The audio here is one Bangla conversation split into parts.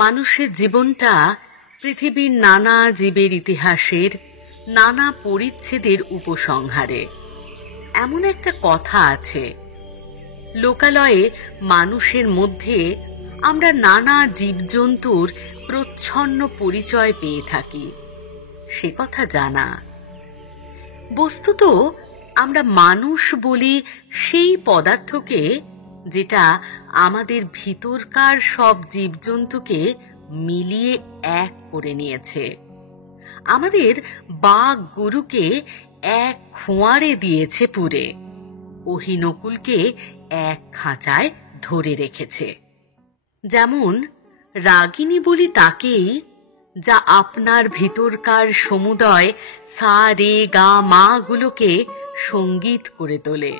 মানুষের জীবনটা পৃথিবীর নানা জীবের ইতিহাসের নানা পরিচ্ছেদের উপসংহারে। এমন একটা কথা আছে, লোকালয়ে মানুষের মধ্যে আমরা নানা জীবজন্তুর প্রচ্ছন্ন পরিচয় পেয়ে থাকি, সে কথা জানা। বস্তুত আমরা মানুষ বলি সেই পদার্থকে যেটা আমাদের ভিতরকার সব জীবজন্তুকে মিলিয়ে এক করে নিয়েছে, আমাদের বাঘ গরুকে এক খোঁয়াড়ে দিয়েছে পুরে, অহিনকুলকে এক খাঁচায় ধরে রেখেছে। যেমন রাগিনী বলি তাকেই, যা আপনার ভিতরকার সমুদয় সা রে গা মা গুলোকে সঙ্গীত করে তোলে।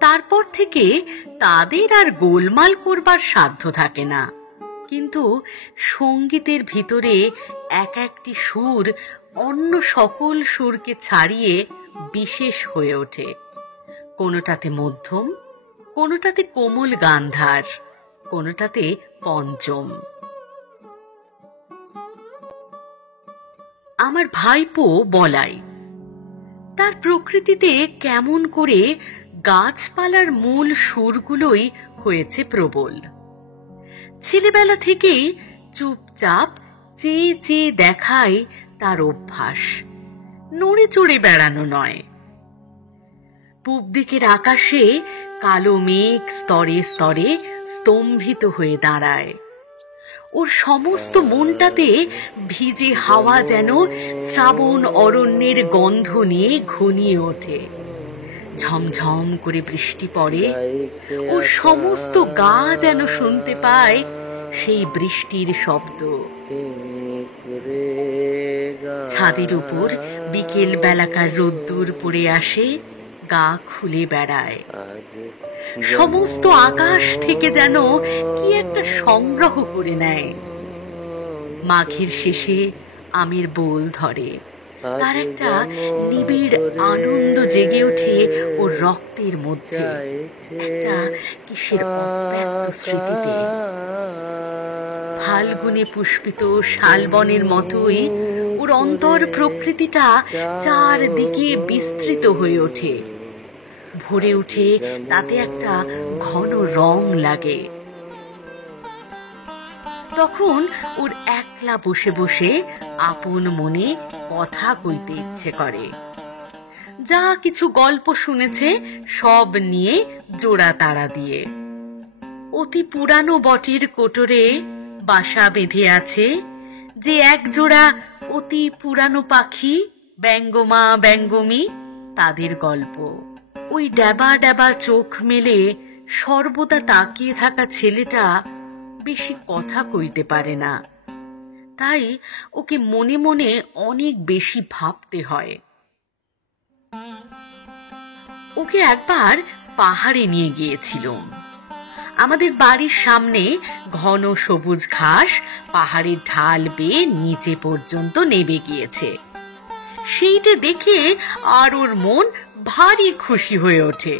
তারপর থেকে তাদের আর গোলমাল করবার সাধ্য থাকে না, কিন্তু সঙ্গীতের ভিতরে এক একটি সুর অন্য সকল সুরকে ছাড়িয়ে বিশেষ হয়ে ওঠে। কোনোটাতে মধ্যম, কোনোটাতে কোমল গান্ধার, কোনোটাতে পঞ্চম। আমার ভাইপো বলাই, তার প্রকৃতিতে কেমন করে গাছপালার মূল সুরগুলোই হয়েছে প্রবল। ছেলেবেলা থেকেই চুপচাপ চেয়ে চেয়ে দেখাই তার অভ্যাস, নড়ে চড়ে বেড়ানো নয়। পূব দিকের আকাশে কালো মেঘ স্তরে স্তরে স্তম্ভিত হয়ে দাঁড়ায়, ওর সমস্ত মনটাতে ভিজে হাওয়া যেন শ্রাবণ অরণ্যের গন্ধ নিয়ে ঘনিয়ে ওঠে। ঝমঝম করে বৃষ্টি পড়ে, ওর সমস্ত গা যেন শুনতে পায় সেই বৃষ্টির শব্দ। ছাদের উপর বিকেল বেলাকার রোদ্দুর পড়ে আসে, গা খুলে বেড়ায়। সমস্ত আকাশ থেকে যেন কি একটা সংগ্রহ করে নেয়। মাঘের শেষে আমের বোল ধরে, তার একটা নিবিড় আনন্দ জেগে ওঠে ওর রক্তের মধ্যে, একটা কিসের অব্যক্ত স্মৃতিতে। ফাল্গুনে পুষ্পিত শালবনের মতোই ওর অন্তর প্রকৃতিটা চারদিকে বিস্তৃত হয়ে ওঠে, ভরে উঠে তাতে একটা ঘন রং লাগে। তখন ওর একলা বসে বসে আপন মনে কথা কইতে ইচ্ছে করে। যা কিছু গল্প শুনেছে সব নিয়ে জোড়া তাড়া দিয়ে। অতি পুরানো বটির কোটরে বাসা বেঁধে আছে যে এক জোড়া অতি পুরানো পাখি, ব্যঙ্গমা ব্যঙ্গমী, তাদের গল্প। ওই ড্যাবা ড্যাবা চোখ মেলে সর্বদা তাকিয়ে থাকা ছেলেটা বেশি কথা কইতে পারে না, তাই ওকে মনে মনে অনেক বেশি ভাবতে হয়। ওকে একবার পাহাড়ে নিয়ে গিয়েছিলাম। আমাদের বাড়ির সামনে ঘন সবুজ ঘাস পাহাড়ের ঢাল বেয়ে নিচে পর্যন্ত নেমে গিয়েছে। সেইটা দেখে আর ওর মন ভারী খুশি হয়ে ওঠে।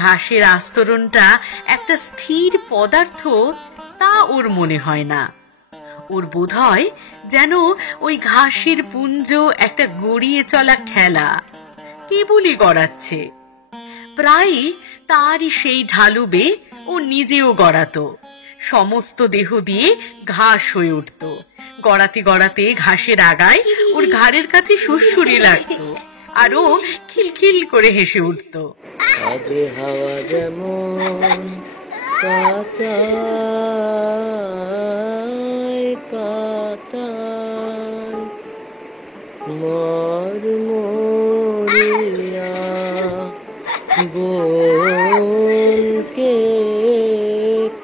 ঘাসের আস্তরণটা একটা স্থির পদার্থ তা ওর মনে হয় না। ওর বোধ হয় যেন ওই ঘাসের পুঞ্জ একটা গড়িয়ে চলা খেলা, কেবলই গড়াচ্ছে। প্রায়ই তারই সেই ঢালু বেয়ে ও নিজেও গড়াতো, সমস্ত দেহ দিয়ে ঘাস হয়ে উঠত। গড়াতে গড়াতে ঘাসের আগায় ওর ঘাড়ের কাছে সুরসুরি লাগতো, আর ও খিলখিল করে হেসে উঠত। হাওয়া যেমন পাতায় পাতায় মরমরিয়া বনকে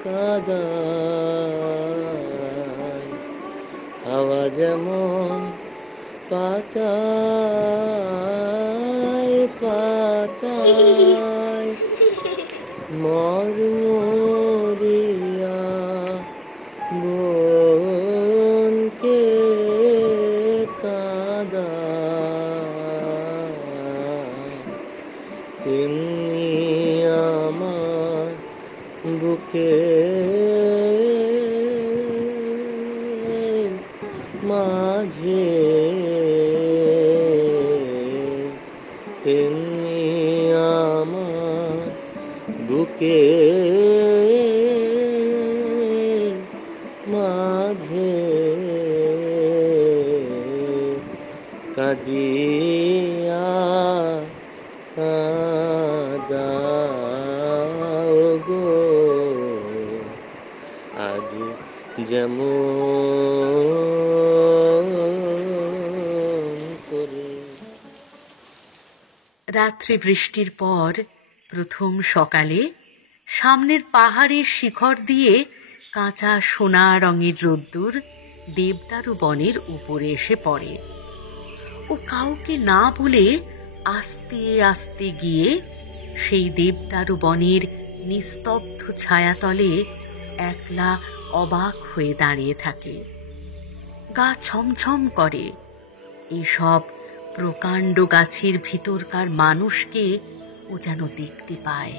কাদায়, হাওয়া যেমন পাতায় পাতায় মরমরিয়া বনকে কাদায়, তেমনি আমার বুকে তেমনি আমার বুকে মাঝে কাঁদিয়া কাঁদাও গো আজ যেমন করে। রাত্রি বৃষ্টির পর প্রথম সকালে সামনের পাহাড়ের শিখর দিয়ে কাঁচা সোনা রঙের রোদ্দুর দেবদারু বনের উপরে এসে পড়ে। ও কাউকে না বলে আস্তে আস্তে গিয়ে সেই দেবদারু বনের নিস্তব্ধ ছায়াতলে একলা অবাক হয়ে দাঁড়িয়ে থাকে। গা ছমছম করে। এইসব প্রকাণ্ড গাছের ভিতরকার মানুষকে ও যেন দেখতে পায়।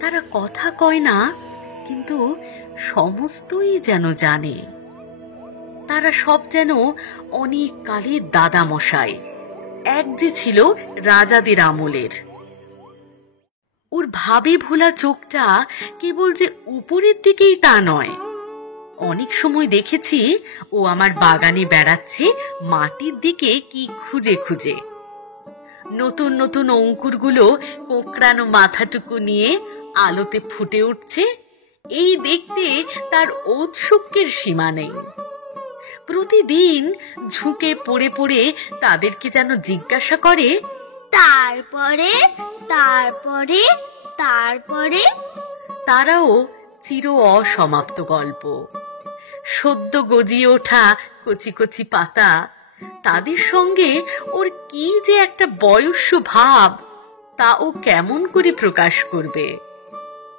তারা কথা কয় না, কিন্তু সমস্তই যেন জানে। তারা সব যেন অনেক কালের দাদামশাই, এক যে ছিল রাজাদের আমলের। ওর ভাবে ভোলা চোখটা কেবল যে উপরের দিকেই তা নয়। অনেক সময় দেখেছি ও আমার বাগানে বেড়াচ্ছে মাটির দিকে কি খুঁজে খুঁজে। নতুন নতুন অঙ্কুরগুলো কোঁকড়ানো মাথাটুকু নিয়ে আলোতে ফুটে উঠছে, এই দেখতে তার ঔৎসুক্যের সীমা নেই। প্রতিদিন ঝুঁকে পড়ে পড়ে তাদেরকে যেন জিজ্ঞাসা করে, তারপরে তারপরে তারপরে তারাও চির অসমাপ্ত গল্প। সদ্য গজিয়ে ওঠা কচি কচি পাতা, তাদের সঙ্গে ওর কি যে একটা বয়স্য ভাব, তা ও কেমন করে প্রকাশ করবে।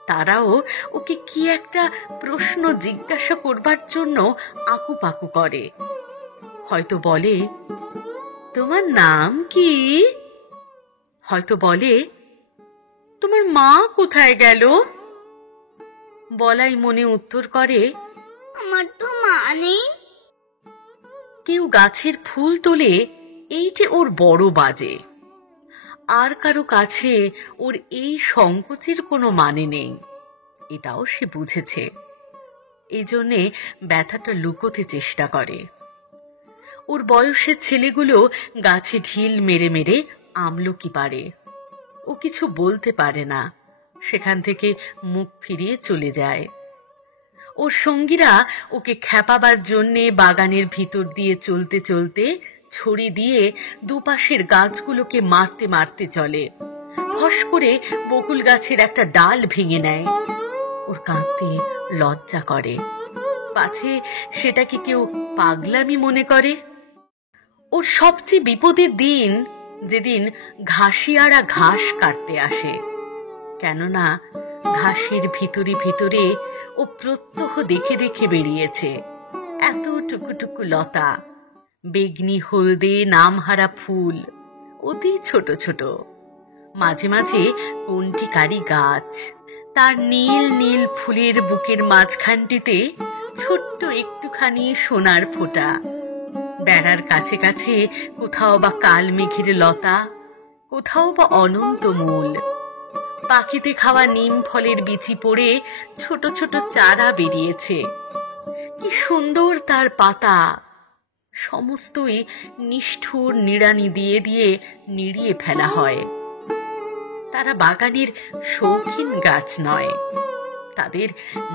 তারাও ওকে কি একটা প্রশ্ন জিজ্ঞাসা করবার জন্য আকুপাকু করে। হয়তো বলে, তোমার নাম কি? হয়তো বলে, তোমার মা কোথায় গেল? বলাই মনে উত্তর করে, আমার তো মা নেই। কেউ গাছের ফুল তোলে, এইটে ওর বড় বাজে। আর কারো কাছে ওর এই সংকোচের কোনো মানে নেই, এটাও সে বুঝেছে। এই জন্যে ব্যথাটা লুকোতে চেষ্টা করে। ওর বয়সের ছেলেগুলো গাছে ঢিল মেরে মেরে আমলকি পারে। ও কিছু বলতে পারে না, সেখান থেকে মুখ ফিরিয়ে চলে যায়। ওর সঙ্গীরা ওকে খেপাবার জন্যে বাগানের ভিতর দিয়ে চলতে চলতে ছড়ি দিয়ে দুপাশের গাছগুলোকে মারতে মারতে চলে। ফস করে বকুল গাছের একটা ডাল ভেঙে নেয়। ওর কাঁদতে লজ্জা করে, পাছে সেটাকে কেউ পাগলামি মনে করে। ওর সবচেয়ে বিপদের দিন যেদিন ঘাসিয়ারা ঘাস কাটতে আসে, কেননা ঘাসের ভিতরে ভিতরে ও প্রত্যহ দেখে দেখে বেরিয়েছে এত টুকুটুকু লতা, বেগনি হলদে নামহারা ফুল, অতি ছোট ছোট, মাঝে মাঝে কণ্টিকারি গাছ। তার নীল নীল ফুলের বুকের মাঝখানটিতে ছোট্ট একটুখানি সোনার ফোঁটা। বেড়ার কাছে কাছে কোথাও বা কাল মেঘের লতা, কোথাও বা অনন্ত মূল। পাখিতে খাওয়া নিম ফলের বিচি পড়ে ছোট ছোট চারা বেরিয়েছে। কি সুন্দর তার পাতা! সমস্তই নিষ্ঠুর নিড়ানি দিয়ে দিয়ে নিড়িয়ে ফেলা হয়। তারা বাগানের শৌখিন গাছ নয়, তাদের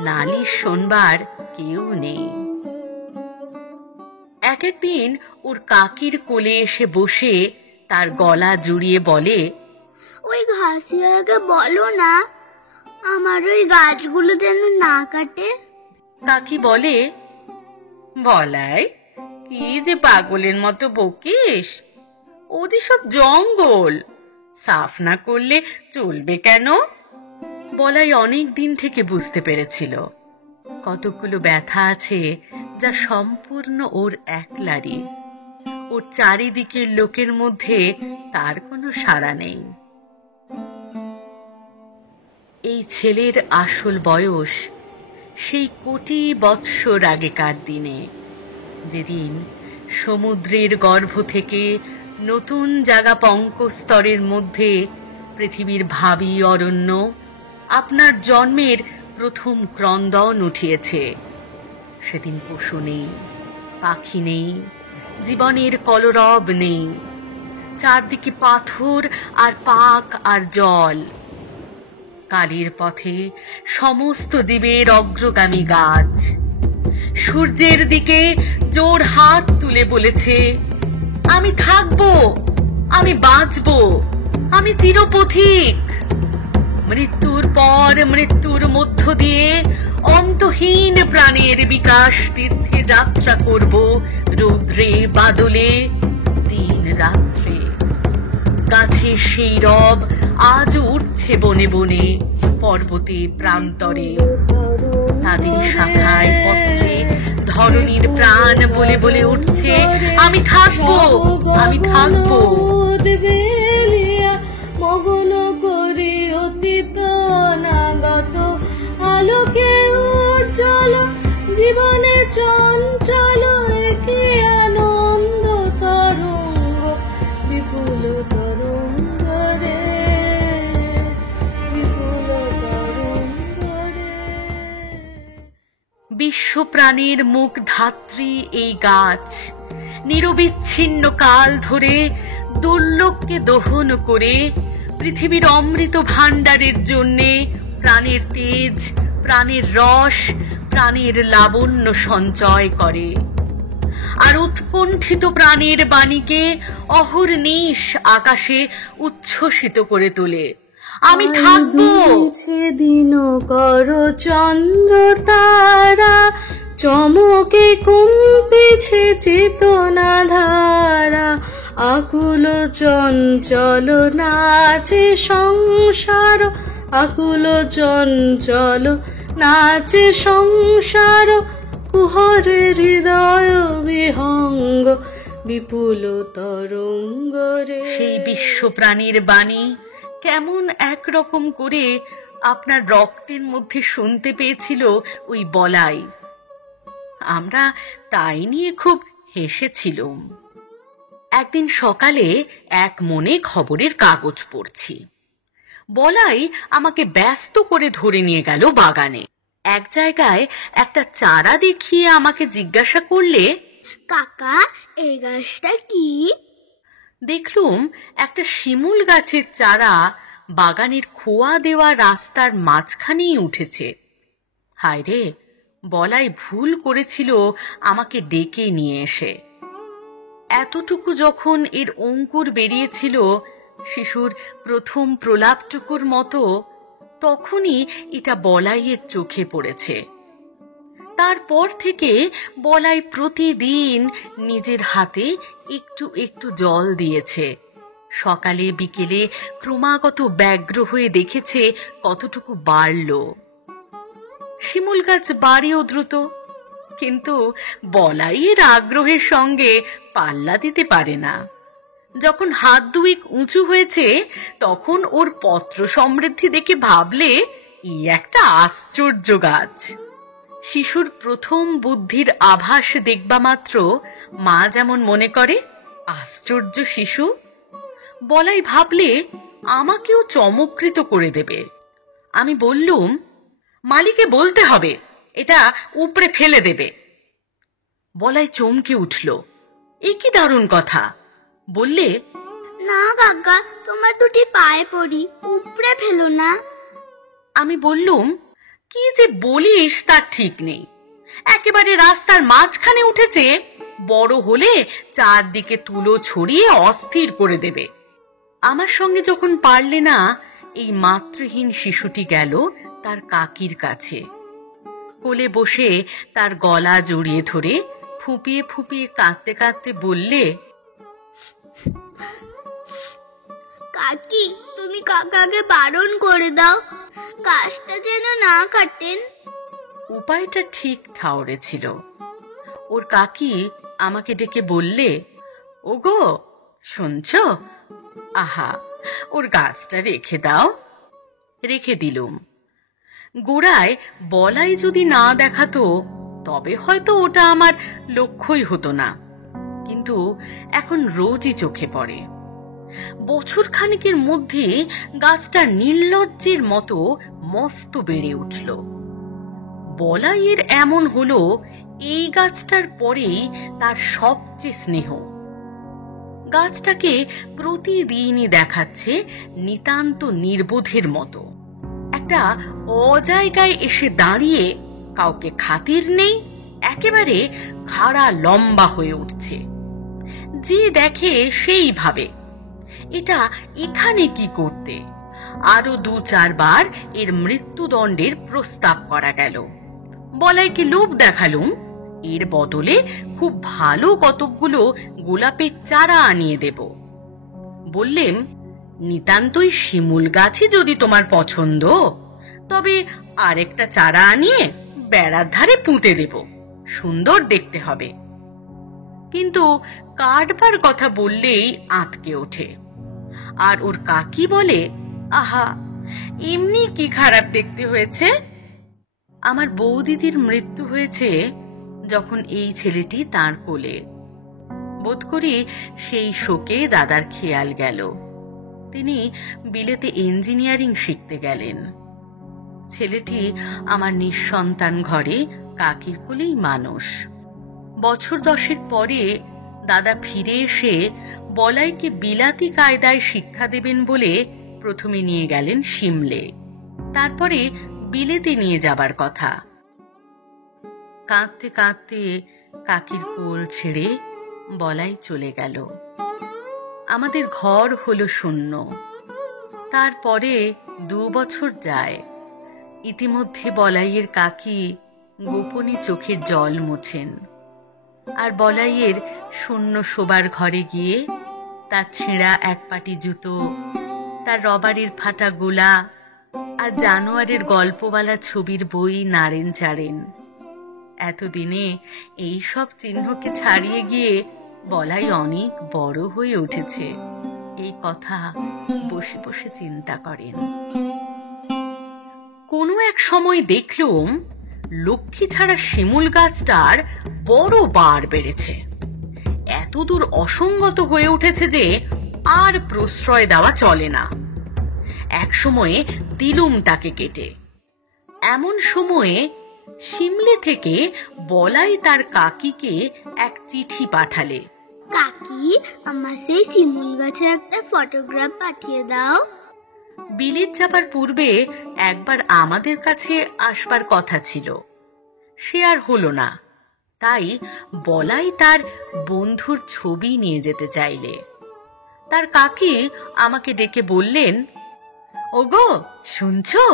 নালিশ শোনবার কেউ নেই। এক একদিন ওর কাকির কোলে এসে বসে তার গলা জুড়িয়ে বলে, ওই ঘাসিয়াকে বলো না আমার ওই গাছগুলো যেন না কাটে। কাকি বলে, বলাই কি যে পাগলের মতো বকিস, ও যে সব জঙ্গল, সাফ না করলে চলবে কেন? বলাই অনেক দিন থেকে বুঝতে পেরেছিল কতগুলো ব্যথা আছে যা সম্পূর্ণ ওর একলারই। ওর চারিদিকের লোকের মধ্যে তার কোনো সাড়া নেই। এই ছেলের আসল বয়স সেই কোটি বৎসর আগেকার দিনে, যেদিন সমুদ্রের গর্ভ থেকে নতুন জাগা পঙ্কস্তরের মধ্যে পৃথিবীর ভাবী অরণ্য আপনার জন্মের প্রথম ক্রন্দন উঠিয়েছে। সেদিন পশু নেই, পাখি নেই, জীবনের কলরব নেই, চারদিকে পাথর আর পাক আর জল। কালের পথে সমস্ত জীবের অগ্রগামী গাছ সূর্যের দিকে জোর হাত তুলে বলেছে, আমি থাকবো, আমি বাঁচবো, আমি চিরপথিক। মৃত্যুর পর মৃত্যুর মধ্য দিয়ে অন্তহীন প্রাণের বিকাশ তীর্থে যাত্রা করব, রৌদ্রে বাদলে দিন রাত্রে। গাছের সেই রব আজ উঠছে বনে বনে, পর্বতে প্রান্তরে। তাদের শাখায় পত্রে ধরণীর প্রাণ বলে বলে উঠছে, আমি থাকবো, আমি থাকবো। মগন করি অতীত নাগত আলোকে উজ্জ্বল জীবনে চঞ্চল একে আনন্দ তরঙ্গ বিপুল তরঙ্গ রে, বিপুল তরঙ্গ রে। বিশ্বপ্রাণীর মুখ ধাত্রী এই গাছ নিরবিচ্ছিন্ন কাল ধরে দুর্লভকে দহন করে পৃথিবীর অমৃত ভাণ্ডারের জন্যে প্রাণের তেজ, প্রাণের রস, প্রাণের লাবণ্য সঞ্চয় করে। আর উৎকণ্ঠিত প্রাণের বাণীকে অহর্নিশ আকাশে উচ্ছ্বসিত করে তোলে। আমি থাকবো। দিন কর চন্দ্র তারা চমকে কম্পিছে চেতনা ধারা, আকুল চঞ্চল নাচে সংসার, আকুল চঞ্চল নাচে সংসার, কুহরে হৃদয় বিহঙ্গ বিপুল তরঙ্গ রে। সেই বিশ্বপ্রাণীর বাণী কেমন একরকম করে আপনার রক্তের মধ্যে শুনতে পেয়েছিল ওই বলাই। আমরা তাই নিয়ে খুব হেসেছিলাম। একদিন সকালে এক মনে খবরের কাগজ পড়ছি। বলাই আমাকে ব্যস্ত করে ধরে নিয়ে গেল বাগানে। এক জায়গায় একটা চারা দেখিয়ে আমাকে জিজ্ঞাসা করলে, কাকা এই গাছটা কি? দেখলুম একটা শিমুল গাছের চারা বাগানের খোয়া দেওয়া রাস্তার মাঝখানেই উঠেছে। হায় রে, বলাই ভুল করেছিল আমাকে ডেকে নিয়ে এসে। এতটুকু যখন এর অঙ্কুর বেরিয়েছিল শিশুর প্রথম প্রলাপটুকুর মতো, তখনই এটা বলাইয়ের চোখে পড়েছে। তারপর থেকে বলাই প্রতিদিন নিজের হাতে একটু একটু জল দিয়েছে। সকালে বিকেলে ক্রমাগত ব্যগ্র হয়ে দেখেছে কতটুকু বাড়ল। শিমুল গাছ বাড়েও দ্রুত, কিন্তু বলাইয়ের আগ্রহের সঙ্গে পাল্লা দিতে পারে না। যখন হাত দুয়েক উঁচু হয়েছে তখন ওর পত্র সমৃদ্ধি দেখে ভাবলে ই একটা আশ্চর্য গাছ। শিশুর প্রথম বুদ্ধির আভাস দেখবা মাত্র মা যেমন মনে করে আশ্চর্য শিশু, বলাই ভাবলে আমাকেও চমৎকৃত করে দেবে। আমি বললুম, মালিকে বলতে হবে, এটা উপড়ে ফেলে দেবে। বলাই চমকে উঠল, এ কি দারুণ কথা। বললে, না কাকা, তোমার দুটি পায়ে পড়ি, উপড়ে ফেলো না। আমি বললুম, কি যে বলিস তার ঠিক নেই। একেবারে রাস্তার মাঝখানে উঠেছে, বড় হলে চারদিকে তুলো ছড়িয়ে অস্থির করে দেবে। আমার সঙ্গে যখন পারলে না, এই মাতৃহীন শিশুটি গেল তার কাকির কাছে। কোলে বসে তার গলা জড়িয়ে ধরে ফুপিয়ে ফুপিয়ে কাঁদতে কাঁদতে বললে, কাকি তুমি কাকাকে বারণ করে দাও, গাছটা যেন না কাটেন। উপায়টা ঠিক ঠাউরেছিল। ওর কাকি আমাকে ডেকে বললে, ওগো শুনছ, আহা ওর গাছটা রেখে দাও। রেখে দিলুম। গোড়ায় বলাই যদি না দেখাতো তবে হয়তো ওটা আমার লক্ষ্যই হতো না। কিন্তু এখন রোজই চোখে পড়ে। বছর খানেকের মধ্যে গাছটা নির্লজ্জের মতো মস্ত বেড়ে উঠল। বলাইয়ের এমন হলো, এই গাছটার পরেই তার সবচেয়ে স্নেহ। গাছটাকে প্রতিদিনই দেখাচ্ছে নিতান্ত নির্বোধের মতো। একটা অজায়গায় এসে দাঁড়িয়ে কাউকে খাতির নেই, একেবারে খাড়া লম্বা হয়ে উঠছে। যে দেখে সেই ভাবে, এটা এখানে কি করতে? আরো 2-4 বার এর মৃত্যুদণ্ডের প্রস্তাব করা গেল। বলাইকে লোভ দেখালুম, এর বদলে খুব ভালো কতকগুলো গোলাপের চারা আনিয়ে দেব। বললেম, নিতান্তই শিমুল গাছই যদি তোমার পছন্দ, তবে আরেকটা চারা আনিয়ে বেড়ার ধারে পুঁতে দেব, সুন্দর দেখতে হবে। কিন্তু কাটবার কথা বললেই আঁতকে ওঠে। আর ওর কাকি বলে, আহা, এমনি কি খারাপ দেখতে হয়েছে? আমার বৌদিদির মৃত্যু হয়েছে যখন এই ছেলেটি তার কোলে। বোধ করি সেই শোকে দাদার খেয়াল গেল। তিনি বিলেতে ইঞ্জিনিয়ারিং শিখতে গেলেন। ছেলেটি আমার নিঃসন্তান ঘরে কাকির কোলেই মানুষ। বছর 10 পরে দাদা ফিরে এসে বলাইকে বিলাতি কায়দায় শিক্ষা দেবেন বলে প্রথমে নিয়ে গেলেন সিমলে, তারপরে বিলেতে নিয়ে যাবার কথা। কাঁদতে কাঁদতে কাকির কোল ছেড়ে বলাই চলে গেল। আমাদের ঘর হলো শূন্য। তারপরে 2 বছর যায়। ইতিমধ্যে বলাইয়ের কাকি গোপনে চোখের জল মোছেন, আর বলাইয়ের শূন্য শোবার ঘরে গিয়ে তার ছেঁড়া 1 পাটি জুতো, তার রবারের ফাটা গোলা আর জানোয়ারের গল্পওয়ালা ছবির বই নাড়েন চাড়েন। এতদিনে এই সব চিহ্নকে ছাড়িয়ে গিয়ে বলাই অনেক বড় হয়ে উঠেছে, এই কথা বসে বসে চিন্তা করেন। কোনো এক সময় দেখলুম লক্ষ্মী ছাড়া শিমুল গাছটার বড় বার বেড়েছে। এতদূর অসঙ্গত হয়ে উঠেছে যে আর প্রশ্রয় দেওয়া চলে না। এক সময়ে দিলুম তাকে কেটে। এমন সময়ে সিমলে থেকে বলাই তার কাকিকে এক চিঠি পাঠালে। কাকি, আমার সেই শিমুল গাছের একটা ফটোগ্রাফ পাঠিয়ে দাও। বিলেত যাবার পূর্বে একবার আমাদের কাছে আসবার কথা ছিল, সে আর হলো না। তাই বলাই তার বন্ধুর ছবি নিয়ে যেতে চাইলে তার কাকি আমাকে ডেকে বললেন, ওগো শুনছো,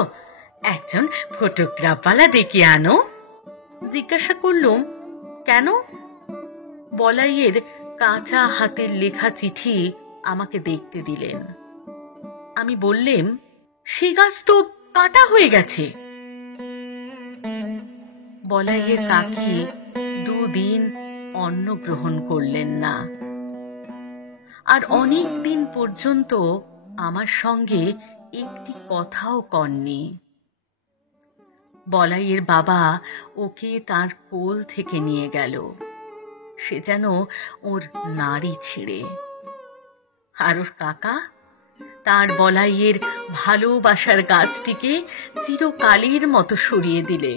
একজন ফটোগ্রাফওয়ালা ডেকে আনো। জিজ্ঞাসা করলুম, কেন? বলাইয়ের কাঁচা হাতের লেখা চিঠি আমাকে দেখতে দিলেন। আমি বললেম, সে গাছ তো কাটা হয়ে গেছে। বলাইয়ের কাকি 2 দিন অন্ন গ্রহণ করলেন না, আর অনেক দিন পর্যন্ত আমার সঙ্গে একটি কথাও কননি। বলাইয়ের বাবা ওকে তার কোল থেকে নিয়ে গেল, সে যেন ওর নাড়ি ছিঁড়ে। আর ওর কাকা তার বলাইয়ের ভালোবাসার গাছটিকে চিরকালের মতো সরিয়ে দিলে।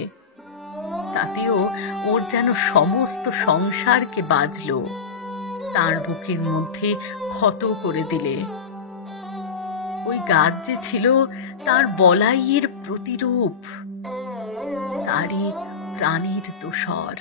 তাতেও ওর যেন সমস্ত সংসারকে বাজলো, তার বুকের মধ্যে ক্ষত করে দিলে। ওই গাছ যে ছিল তার বলাইয়ের প্রতিরূপ, তারই প্রাণের দোসর।